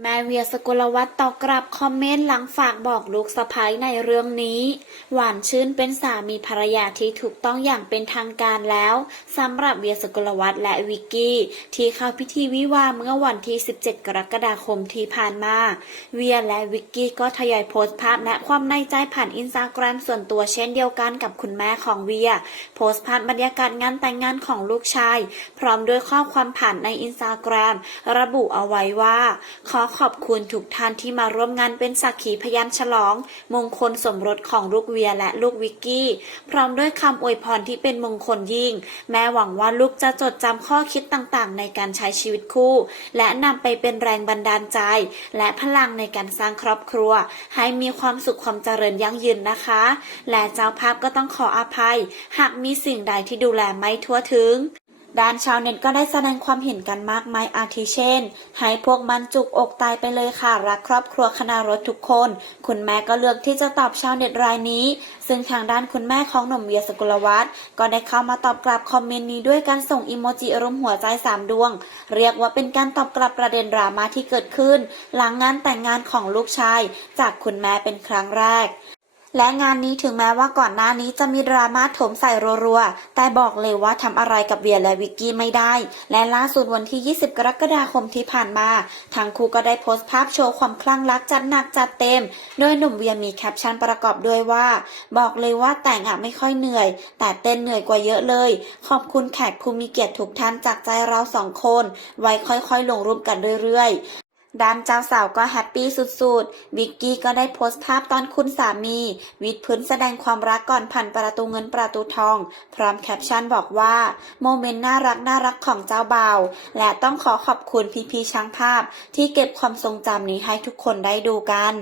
แม่เวียสกุลวัฒน์ตอบกลับคอมเมนต์หลังฝากบอกลูกสะพ้ยในเรื่องนี้ หวานชื่นเป็นสามีภรรยาที่ถูกต้องอย่างเป็นทางการแล้วสำหรับเวียสกุลวัฒน์และวิกกี้ ที่เข้าพิธีวิวาห์เมื่อวันที่ 17 กรกฎาคมที่ผ่านมา เวียและวิกกี้ก็ทยอยโพสต์ภาพและความในใจผ่านอินสตาแกรมส่วนตัวเช่นเดียวกันกับคุณแม่ของเวีย โพสต์ภาพบรรยากาศงานแต่งงานของลูกชาย พร้อมด้วยข้อความผ่านในอินสตาแกรมระบุเอาไว้ว่าขอขอบคุณทุกท่านที่มาร่วมงานเป็นสักขีพยานฉลอง มงคลสมรสของลูกเวียและลูกวิกกี้ พร้อมด้วยคำอวยพรที่เป็นมงคลยิ่ง แม่หวังว่าลูกจะจดจำข้อคิดต่างๆ ในการใช้ชีวิตคู่ และนำไปเป็นแรงบันดาลใจ และพลังในการสร้างครอบครัว ให้มีความสุขความเจริญยั่งยืนนะคะ และเจ้าภาพก็ต้องขออภัย หากมีสิ่งใดที่ดูแลไม่ทั่วถึง ด้านชาวเน็ตก็ได้แสดงความเห็นกันมากมายอาทิเช่น ให้พวกมันจุกอกตายไปเลยค่ะ รักครอบครัวคณะรถทุกคน คุณแม่ก็เลือกที่จะตอบชาวเน็ตรายนี้ ซึ่งทางด้านคุณแม่ของหนุ่มเวียสกุลวัฒน์ก็ได้เข้ามาตอบกลับคอมเมนต์นี้ด้วยการส่งอิโมจิอารมณ์หัวใจสามดวง เรียกว่าเป็นการตอบกลับประเด็นดราม่าที่เกิดขึ้น หลังงานแต่งงานของลูกชาย จากคุณแม่เป็นครั้งแรก และงานนี้ถึงแม้ว่าก่อนหน้านี้จะมีดราม่าถมใส่รัวๆ แต่บอกเลยว่าทำอะไรกับเวียและวิกกี้ไม่ได้ และล่าสุดวันที่ 20 กรกฎาคมที่ผ่านมาทั้งคู่ก็ได้โพสต์ภาพโชว์ความคลั่งรักจัดหนักจัดเต็ม โดยหนุ่มเวียมีแคปชั่นประกอบด้วยว่า บอกเลยว่าแต่งอะไม่ค่อยเหนื่อย แต่เต้นเหนื่อยกว่าเยอะเลย ขอบคุณแขกผู้มีเกียรติทุกท่านจากใจเราสองคน ไว้ค่อยๆ ลงรูปกันเรื่อย ด้านเจ้าสาวก็แฮปปี้สุดๆ วิกกี้ก็ได้โพสต์ภาพตอนคุณสามี วิดพื้นแสดงความรักก่อนผ่านประตูเงินประตูทอง พร้อมแคปชั่นบอกว่า โมเมนต์น่ารักน่ารักของเจ้าบ่าว และต้องขอขอบคุณพี่ๆช่างภาพ ที่เก็บความทรงจำนี้ให้ทุกคนได้ดูกัน